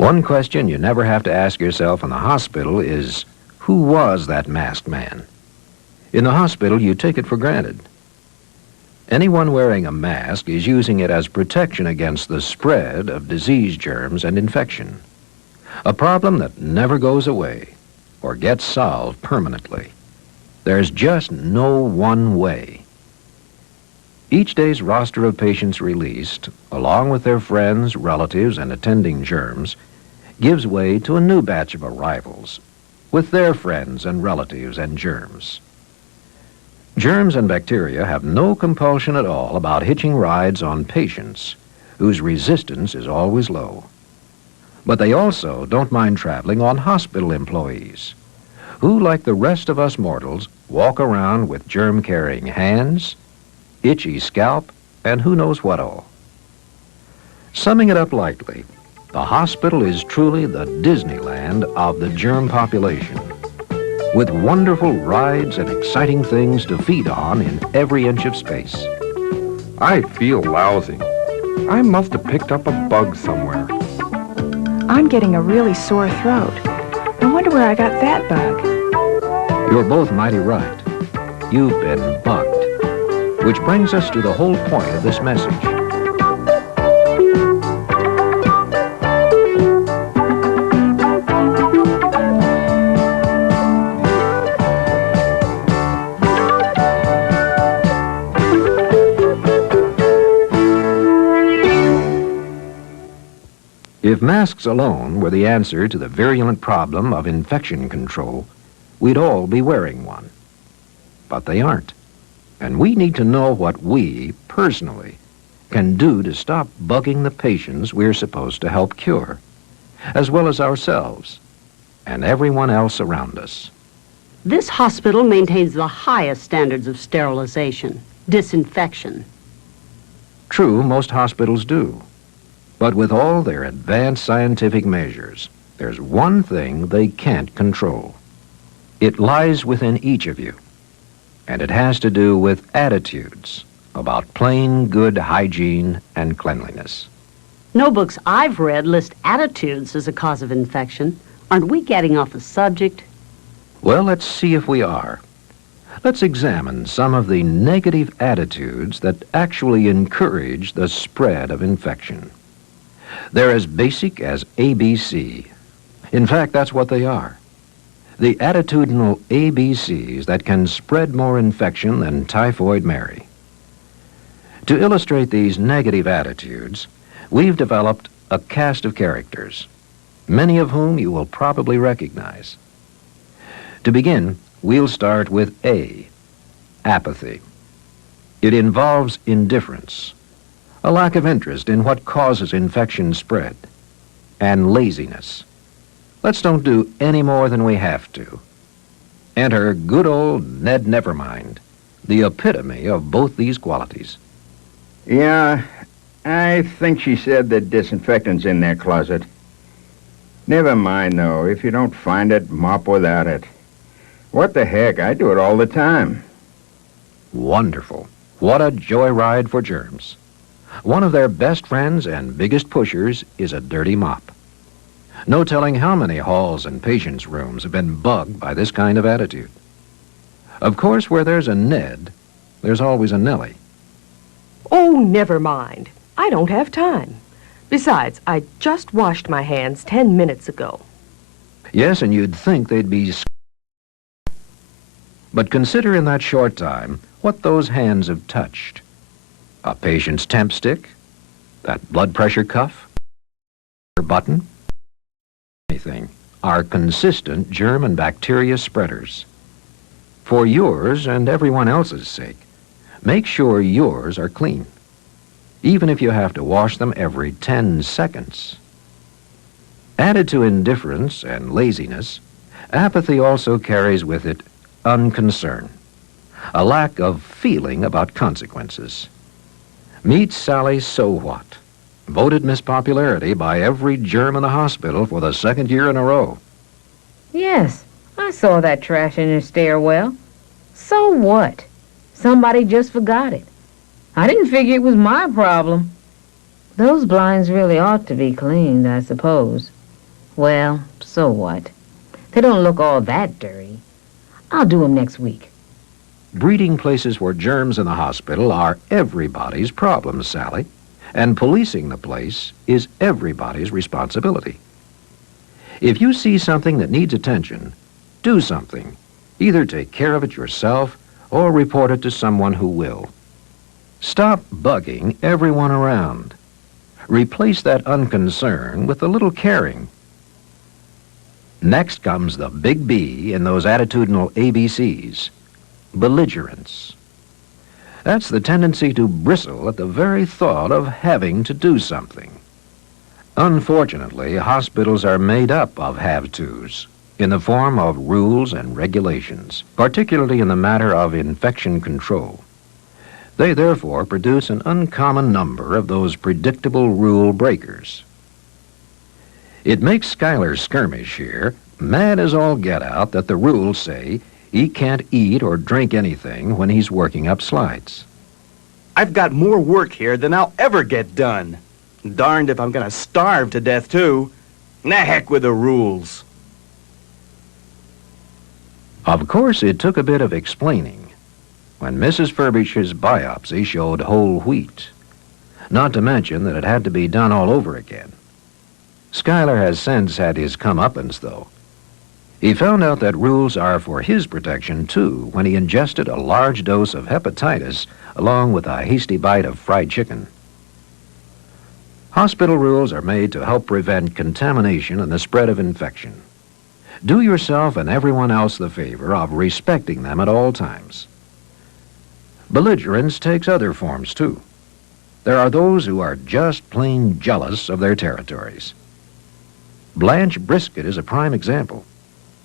One question you never have to ask yourself in the hospital is, who was that masked man? In the hospital, you take it for granted. Anyone wearing a mask is using it as protection against the spread of disease germs and infection, a problem that never goes away or gets solved permanently. There's just no one way. Each day's roster of patients released, along with their friends, relatives, and attending germs, gives way to a new batch of arrivals with their friends and relatives and germs. Germs and bacteria have no compulsion at all about hitching rides on patients whose resistance is always low. But they also don't mind traveling on hospital employees who, like the rest of us mortals, walk around with germ-carrying hands, itchy scalp, and who knows what all. Summing it up lightly, the hospital is truly the Disneyland of the germ population, with wonderful rides and exciting things to feed on in every inch of space. I feel lousy. I must have picked up a bug somewhere. I'm getting a really sore throat. I wonder where I got that bug. You're both mighty right. You've been bugged. Which brings us to the whole point of this message. If masks alone were the answer to the virulent problem of infection control, we'd all be wearing one. But they aren't. And we need to know what we, personally, can do to stop bugging the patients we're supposed to help cure, as well as ourselves and everyone else around us. This hospital maintains the highest standards of sterilization, disinfection. True, most hospitals do. But with all their advanced scientific measures, there's one thing they can't control. It lies within each of you, and it has to do with attitudes about plain good hygiene and cleanliness. No books I've read list attitudes as a cause of infection. Aren't we getting off the subject? Well, let's see if we are. Let's examine some of the negative attitudes that actually encourage the spread of infection. They're as basic as ABC. In fact, that's what they are. The attitudinal ABCs that can spread more infection than Typhoid Mary. To illustrate these negative attitudes, we've developed a cast of characters, many of whom you will probably recognize. To begin, we'll start with A, apathy. It involves indifference, a lack of interest in what causes infection spread, and laziness. Let's don't do any more than we have to. Enter good old Ned Nevermind, the epitome of both these qualities. Yeah, I think she said the disinfectant's in their closet. Never mind, though. If you don't find it, mop without it. What the heck? I do it all the time. Wonderful. What a joyride for germs. One of their best friends and biggest pushers is a dirty mop. No telling how many halls and patients' rooms have been bugged by this kind of attitude. Of course, where there's a Ned, there's always a Nellie. Oh, never mind. I don't have time. Besides, I just washed my hands 10 minutes ago. Yes, and you'd think they'd be... But consider in that short time what those hands have touched. A patient's temp stick, that blood pressure cuff, or button, anything, are consistent germ and bacteria spreaders. For yours and everyone else's sake, make sure yours are clean, even if you have to wash them every 10 seconds. Added to indifference and laziness, apathy also carries with it unconcern, a lack of feeling about consequences. Meet Sally So What, voted Miss Popularity by every germ in the hospital for the second year in a row. Yes, I saw that trash in your stairwell. So what? Somebody just forgot it. I didn't figure it was my problem. Those blinds really ought to be cleaned, I suppose. Well, so what? They don't look all that dirty. I'll do 'em next week. Breeding places for germs in the hospital are everybody's problem, Sally, and policing the place is everybody's responsibility. If you see something that needs attention, do something. Either take care of it yourself or report it to someone who will. Stop bugging everyone around. Replace that unconcern with a little caring. Next comes the big B in those attitudinal ABCs, belligerence. That's the tendency to bristle at the very thought of having to do something. Unfortunately, hospitals are made up of have-tos in the form of rules and regulations, particularly in the matter of infection control. They therefore produce an uncommon number of those predictable rule breakers. It makes Schuyler Skirmish here mad as all get out that the rules say he can't eat or drink anything when he's working up slides. I've got more work here than I'll ever get done. Darned if I'm gonna starve to death, too. The heck with the rules. Of course, it took a bit of explaining when Mrs. Furbish's biopsy showed whole wheat, not to mention that it had to be done all over again. Schuyler has since had his comeuppance, though. He found out that rules are for his protection, too, when he ingested a large dose of hepatitis along with a hasty bite of fried chicken. Hospital rules are made to help prevent contamination and the spread of infection. Do yourself and everyone else the favor of respecting them at all times. Belligerence takes other forms, too. There are those who are just plain jealous of their territories. Blanche Brisket is a prime example.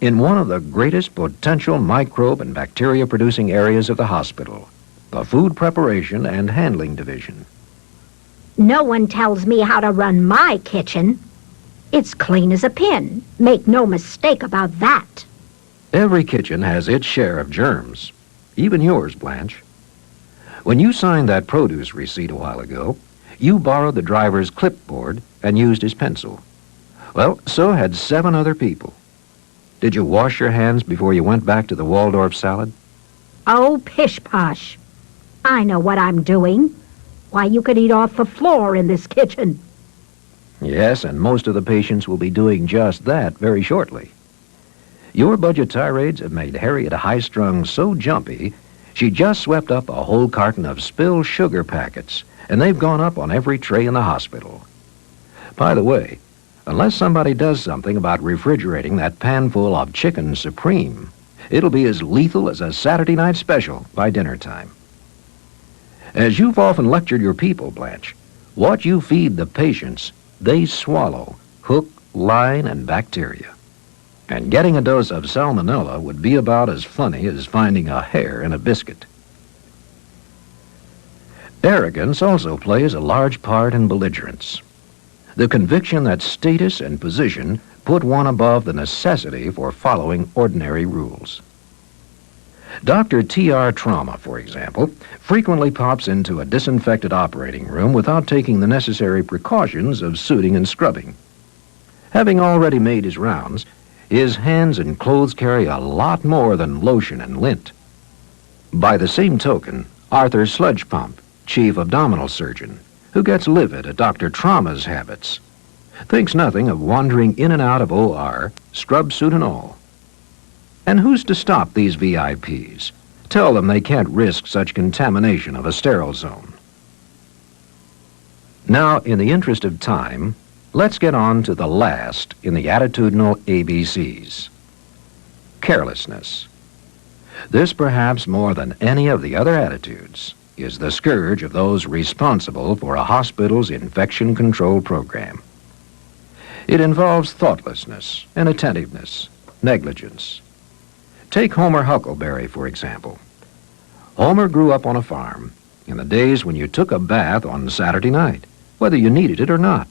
In one of the greatest potential microbe and bacteria-producing areas of the hospital, the food preparation and handling division. No one tells me how to run my kitchen. It's clean as a pin. Make no mistake about that. Every kitchen has its share of germs, even yours, Blanche. When you signed that produce receipt a while ago, you borrowed the driver's clipboard and used his pencil. Well, so had 7 other people. Did you wash your hands before you went back to the Waldorf salad? Oh, pish-posh. I know what I'm doing. Why, you could eat off the floor in this kitchen. Yes, and most of the patients will be doing just that very shortly. Your budget tirades have made Harriet High-Strung so jumpy, she just swept up a whole carton of spilled sugar packets, and they've gone up on every tray in the hospital. By the way, unless somebody does something about refrigerating that panful of chicken supreme, it'll be as lethal as a Saturday night special by dinner time. As you've often lectured your people, Blanche, what you feed the patients, they swallow, hook, line, and bacteria. And getting a dose of salmonella would be about as funny as finding a hair in a biscuit. Arrogance also plays a large part in belligerence. The conviction that status and position put one above the necessity for following ordinary rules. Dr. T.R. Trauma, for example, frequently pops into a disinfected operating room without taking the necessary precautions of suiting and scrubbing. Having already made his rounds, his hands and clothes carry a lot more than lotion and lint. By the same token, Arthur Sludgepump, chief abdominal surgeon, who gets livid at Dr. Trauma's habits, thinks nothing of wandering in and out of OR, scrub suit and all. And who's to stop these VIPs? Tell them they can't risk such contamination of a sterile zone. Now, in the interest of time, let's get on to the last in the attitudinal ABCs. Carelessness. This, perhaps more than any of the other attitudes, is the scourge of those responsible for a hospital's infection control program. It involves thoughtlessness, inattentiveness, negligence. Take Homer Huckleberry, for example. Homer grew up on a farm in the days when you took a bath on Saturday night, whether you needed it or not,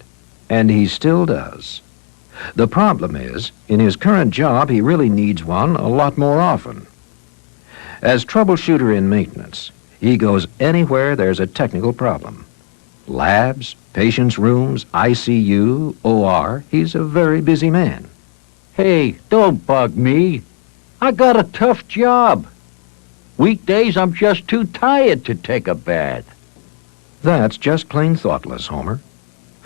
and he still does. The problem is, in his current job, he really needs one a lot more often. As troubleshooter in maintenance, he goes anywhere there's a technical problem. Labs, patients' rooms, ICU, OR. He's a very busy man. Hey, don't bug me. I got a tough job. Weekdays, I'm just too tired to take a bath. That's just plain thoughtless, Homer.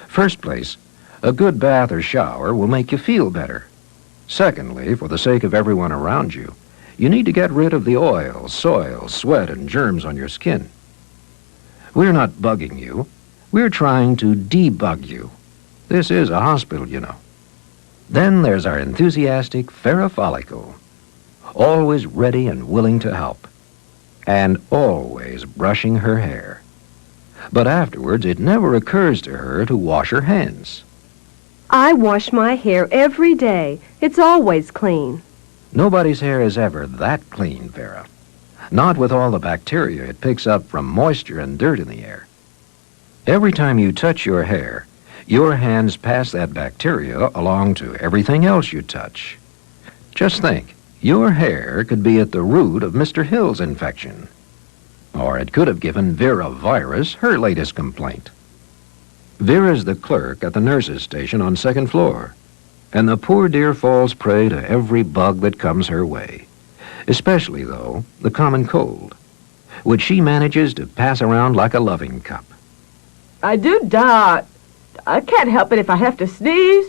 First place, a good bath or shower will make you feel better. Secondly, for the sake of everyone around you, you need to get rid of the oil, soil, sweat, and germs on your skin. We're not bugging you. We're trying to debug you. This is a hospital, you know. Then there's our enthusiastic Farrah Follicle, always ready and willing to help, and always brushing her hair. But afterwards, it never occurs to her to wash her hands. I wash my hair every day. It's always clean. Nobody's hair is ever that clean, Farrah. Not with all the bacteria it picks up from moisture and dirt in the air. Every time you touch your hair, your hands pass that bacteria along to everything else you touch. Just think, your hair could be at the root of Mr. Hill's infection. Or it could have given Vera virus her latest complaint. Vera's the clerk at the nurse's station on second floor, and the poor dear falls prey to every bug that comes her way, especially, though, the common cold, which she manages to pass around like a loving cup. I do die. I can't help it if I have to sneeze.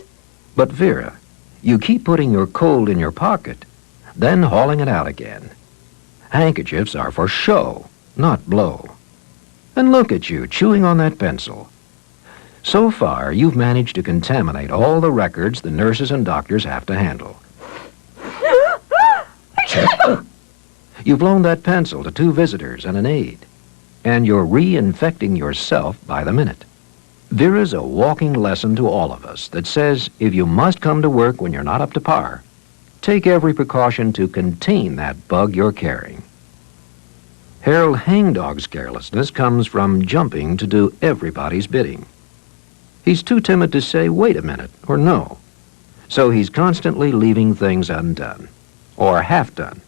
But Vera, you keep putting your cold in your pocket, then hauling it out again. Handkerchiefs are for show, not blow. And look at you, chewing on that pencil. So far, you've managed to contaminate all the records the nurses and doctors have to handle. You've loaned that pencil to 2 visitors and an aide, and you're reinfecting yourself by the minute. Vera's a walking lesson to all of us that says if you must come to work when you're not up to par, take every precaution to contain that bug you're carrying. Harold Hangdog's carelessness comes from jumping to do everybody's bidding. He's too timid to say, wait a minute, or no. So he's constantly leaving things undone, or half done.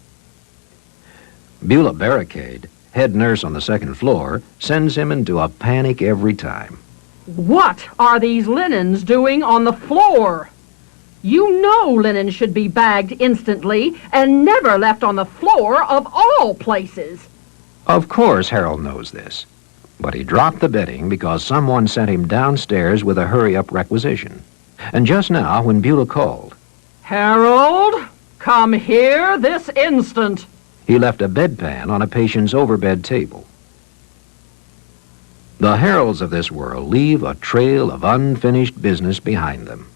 Beulah Barricade, head nurse on the second floor, sends him into a panic every time. What are these linens doing on the floor? You know linen should be bagged instantly and never left on the floor of all places. Of course Harold knows this, but he dropped the bidding because someone sent him downstairs with a hurry-up requisition. And just now, when Beulah called, Harold, come here this instant. He left a bedpan on a patient's overbed table. The Harolds of this world leave a trail of unfinished business behind them,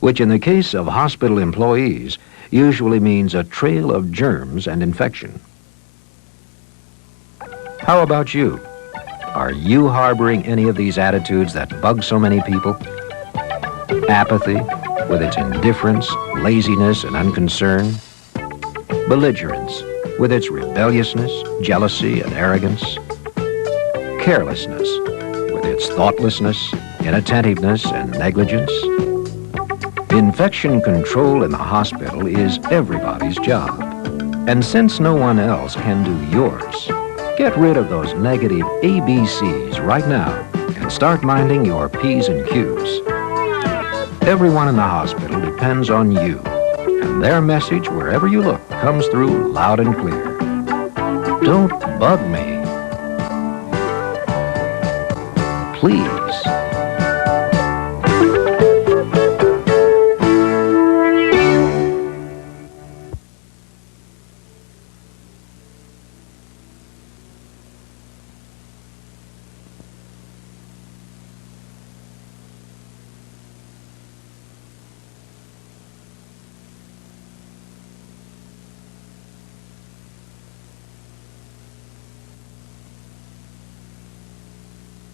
which in the case of hospital employees usually means a trail of germs and infection. How about you? Are you harboring any of these attitudes that bug so many people? Apathy, with its indifference, laziness, and unconcern. Belligerence, with its rebelliousness, jealousy, and arrogance. Carelessness, with its thoughtlessness, inattentiveness, and negligence. Infection control in the hospital is everybody's job. And since no one else can do yours, get rid of those negative ABCs right now and start minding your P's and Q's. Everyone in the hospital depends on you, and their message, wherever you look, comes through loud and clear. Don't bug me. Please.